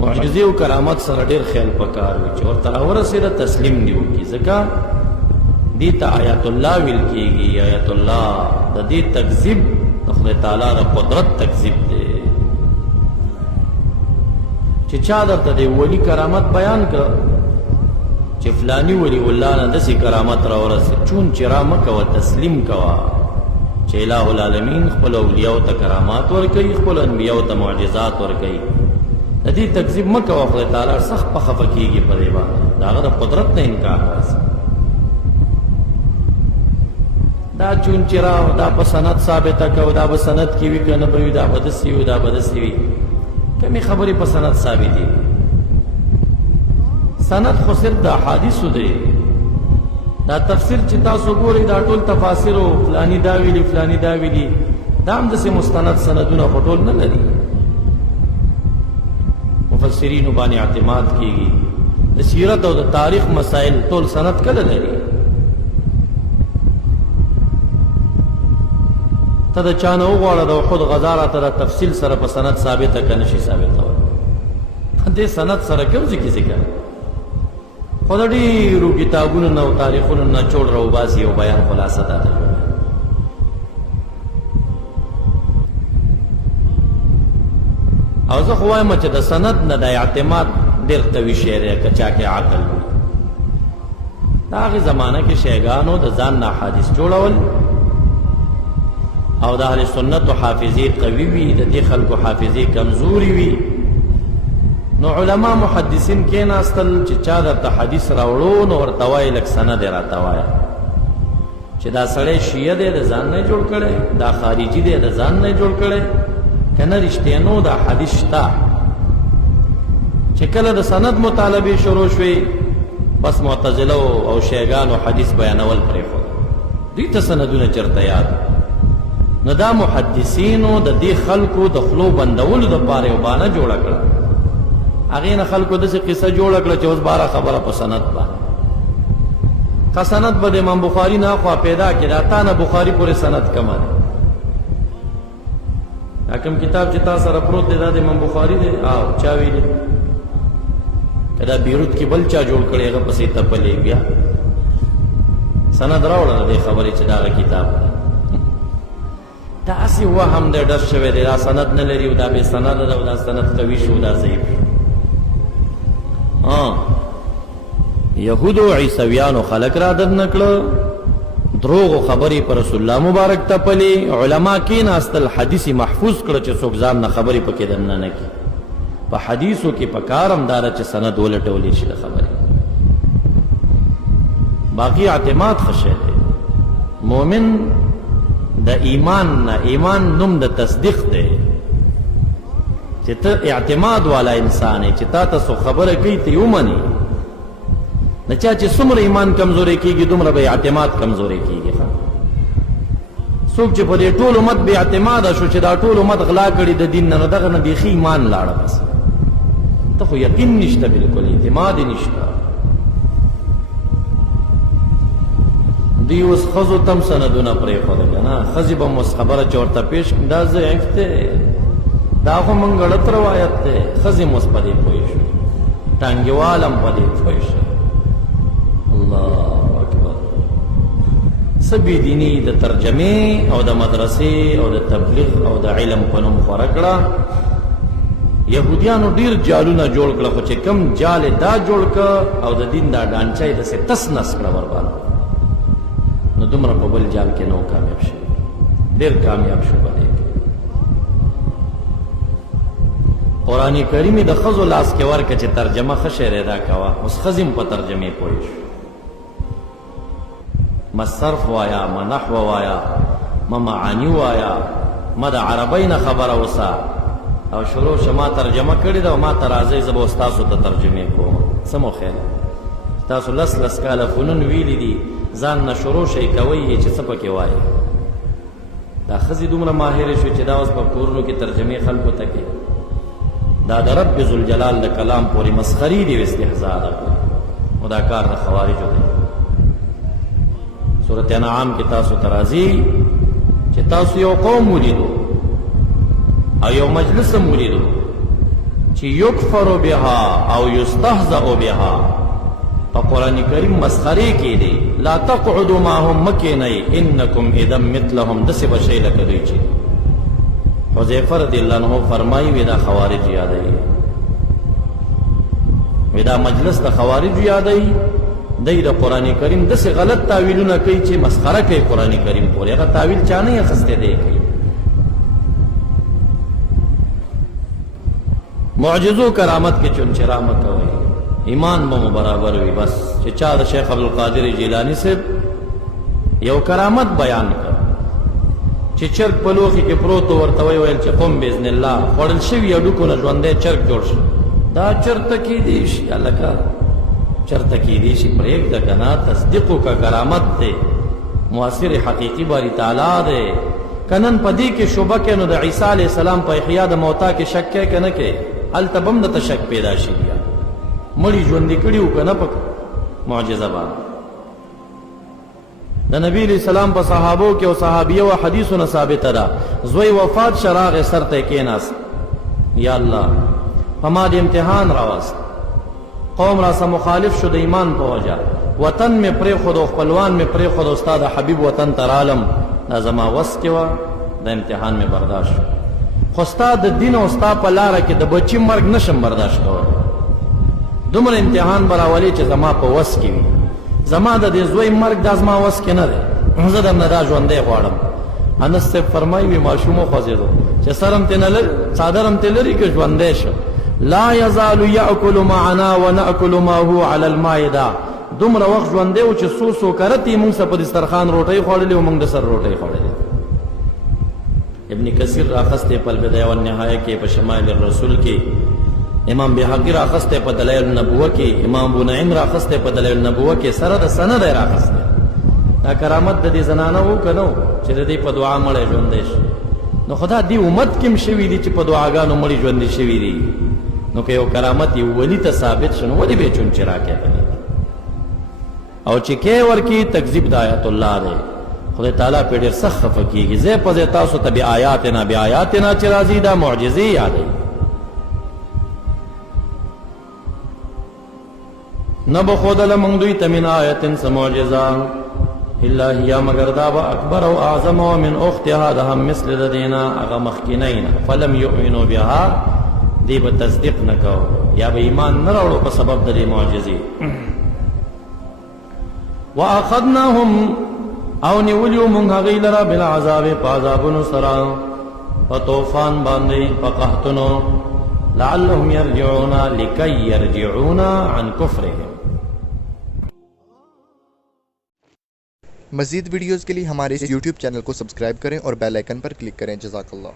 معجزې او کرامت سره ډېر خیال پکار وي چې ورته راورسېده تسلیم دې وکړي، ځکه دې ته آیات الله ویل کېږي. آیات الله د دې تکذیب د خدای تعالی د قدرت تکذیب دی چې چا درته د ولی کرامت بیان کړ چې فلانی ولی الله نه داسې کرامت راورسېد، چون چې را مه کوه، تسلیم کوه چې الہ العالمین خپل اولیاو ته کرامات ورکوي، خپل انبیاو ته معجزات ورکوي. د دې تکذیب مه کوه، خدای تعالی سخت په خفه کېږي په دې باندې، د هغه د قدرت نه انکار راځي. دا چون چې را دا په سند ثابته کوه، دا به سند کې وي که نه به وي، دا به داسې وي، دا به داسې وي. کمې خبرې په سند ثابتې، سند خو صرف د احادیثو دی. دا تفسیر چې تاسو ګورئ دا ټول تفاسیرو فلانی دا ویلي فلانی دا ویلي، دا هم داسې مستند سندونه خو ټول نه لري. مفسرینو باندې اعتماد کیږي، د سیرت او د تاریخ مسائل ټول سند کله لري. ته د چا نه وغواړه د احد غزا راته د تفصیل سره په سند ثابته که نشي ثابتولی، دې سند سره کوم ځای کې ذکر خو د ډېرو کتابونو نه او تاریخونو نه چوړ راوباسي او بیان خلاصه دا ته او زه خو وایم چې د سند نه د اعتماد ډېر قوي شی دی که چا کې عقل وي. د هغې زمانه کې شیګانو د ځان نه احادیث جوړول او د اهل سنتو حافظې قوي وي، د دې خلکو حافظې کمزوري وي. نو علما محدثین کېناستل چې چا درته حدیث راوړو نو ورته وایي لږ سند یې راته وایه چې دا سړی شیعه دی د ځان نه جوړ کړی، دا خارجي دی د ځان نه جوړ کړی که نه رښتینو دا حدیث شته. چې کله د سند مطالبې شروع شوې بس معتزله او شیعګانو حدیث بیانول پرېښود، دوی ته سندونه چېرته یاد. نو دا محدثینو د دې خلکو د خلو بندولو دپاره یو بانه جوړه کړه. هغې نه خلکو داسې قصه جوړه کړه چې اوس باره خبره په سند باندې، که سند به د امام بخاري نه خوا پیدا کړي، دا تا نه بخاري پورې سند کمه دی. دا کوم کتاب چې تا سره پروت دی دا د امام بخاري دی؟ او چا ویلي؟ که دا بیروت کې بل چا جوړ کړی هغه پسې تپلې بیا سند راوړه د دې خبرې چې دا هغه کتاب دی. داسې وهم دی ډر شوی دی، دا سند نه لري او دا بې سنده ده او دا سند قوي شو دا ضعیف شو. یهودو عیسویانو خلق را در نکړه، دروغ خبرې پر رسول الله مبارک تپلې. علما کېناستل حدیث محفوظ کړه چې څوک ځان نه خبرې پکې دننه نه کړي. په حدیثو کې پکار هم دا ده چې سند ولټولی شي د خبرې. باقي اعتماد ښه شی دی. مؤمن د ایمان نه، ایمان نوم د تصدیق دی چې ته اعتماد والا انسان یې، چې تا ته څوک خبره کوي ته یې ومنې. د چا چې څومره ایمان کمزوری کېږي دومره به اعتماد کمزوری کېږي. څوک چې په دې ټول امت بې اعتماده شو چې دا ټول امت غلا کړي د دین نه، نو دغه نه بیخي ایمان لاړه. بس ته خو یقین نشته، بلکل اعتماد یې نشته. دوی اوس ښځو ته هم سندونه پرېښوده که نه، ښځې به هم اوس خبره چې ورته پېښ کړي دا ضعیف دی، دا خو موږ غلط روایت دی. ښځې هم اوس په دې پوه شوي، ټانګېوال هم په دې پوه شوي. الله اکبر. څه بېدیني د ترجمې او د مدرسې او د تبلیغ او د علم په نوم خوره کړه. یهودیانو ډېر جالونه جوړ کړه، خو چې کم جال یې دا جوړ کړه او د دین دا ډانچه یې داسې تس نس کړه ورباندې، نو دومره په بل جال کې نو کامیاب شي، ډېر کامیاب شو په دې کې. قرآن کریم د ښځو لاس کې ورکړه چې ترجمه ښه شی دی دا کوه. اوس ښځې هم په ترجمې پوه شو. ما صرف وایا، ما نحو وایا، ما معانی وایا، ما د عربۍ نه خبره اوسه او شروع شه ما ترجمه کړې ده او ما ته راځئ زه به اوس تاسو ته ترجمې کوم. څه مو خیال تاسو لس کاله فنون ویلي دي، ځان نه شروع شئ کوئ چې څه پکې وایي. دا ښځې دومره ماهرې شوې چې دا اوس په کورونو کې ترجمې خلکو ته کوي. دا د رب ذوالجلال د کلام پورې مسخري دي او استهزاء ده، او دا کار د خوارجو دی. سورة انعام کې تاسو ته راځي چې تاسو یو قوم ولیدو او یو مجلس هم ولیدو چې یکفر بها او یستهزأ بها په قرآن کریم مسخرې کې دی لا تقعدوا معهم مکینئ انکم اذا مثلهم داسې به شئ لکه دوی چې حذیفه رضی الله عنه فرمایي وی دا خوارج یادوي وی دا مجلس د خوارج یادوي دی د قرآن کریم داسې غلط تاویلونه کوي چې مسخره کوي قرآن کریم پورې هغه تاویل چا نه اخیستی دی کوي معجزو کرامت کې چونچرا مه کوئ ایمان به مو برابر وي بس چې چا د شیخ عبدالقادر جیلانی صاحب یو کرامت بیان کړ چې چرګ په لوښي کې پروت و ورته ویل چې قم باذن الله خوړل شوي هډوکو نه ژوندی چرګ جوړ شو دا چرته کیدی شي هلکه چرته کیدی شي پرېږده که نه تصدیق وکړه کرامت دی مؤثر حقیقي باری تعالی دی که نن په دې کې شبه کې نو د عیسی علیه السلام په احیا د موتا کې شک کې که نه کې هلته به هم درته شک پیدا شي بیا مړي ژوندي کړي وو که نه په معجزه باندې د نبی علیہ السلام په صحابو کې او صحابیه و حدیثونه ثابته ده زوی وفات شراغ سر ته کېناست یا الله په ما د امتحان راوست قوم را سره مخالف شو د ایمان په وجه وطن مې پرېښود او خپلوان مې پرېښود او ستا د حبیب وطن ته رالم دا زما وس کې وه د امتحان مې برداشت شو خو ستا د دین او ستا په لاره کې د بچي مرګ نشم برداشت کولی دومره امتحان به راولي چې زما په وس کې وي زما د دې زوی مرګ دا زما وس کې نه دی زه درنه دا ژوندی غواړم انس صاحب فرمایي وي ماشوم وخوځېدو چې سر هم ترې نه لري څادر هم ترې لري که ژوندی شو لا یزال یأکل معنا ونأکل ما هو علی المائده دومره وخت ژوندی و چې څو څو کرتې موږ سره په دسترخوان روټۍ خوړلې او موږ د سر روټۍ خوړلې ابن کثیر راخستی په البدایه والنهایه کې په شمائل الرسول کې امام بهقی راخسته په دلائل النبوه کې امام ابو نعیم راخسته په دلائل النبوه کې سره د سند راخسته دا کرامت د دې زنانه وو کنو چې د دې په دعا مړ ژوندې شي نو خدا دې امت کې شوی دي چې په دعاګانو مړ ژوندې شوی دي نو که یو کرامت یو ولی ته ثابت شنو ولې به چون چرا کې او چې کې ورکی تکذیب د آیات الله دی خدای تعالی په ډېر سخت خفه کیږي زه په تاسو ته بیا آیاتنا چې راځي دا معجزې یادې نبو خودل منگ دوی تمن آیتن سموجزا اللہ ہیا مگر دابا اکبر و اعظم و من اختها دهم مثل دینا اغا مخکنین فلم یؤمنو بها دی با تصدیق نکو یا با ایمان نروڑو پا سبب دی معجزی و اخذناهم او نیولیو منگ غیل را بالعذاب پا عذابنو سرا پا توفان باندی پا قحتنو لعلهم يرجعون لكي يرجعون عن كفرهم मज़ीद वीडियोज़ के लिए हमारे YouTube चैनल को सब्सक्राइब करें और बेल आइकन पर क्लिक करें। जज़ाकल्लाह।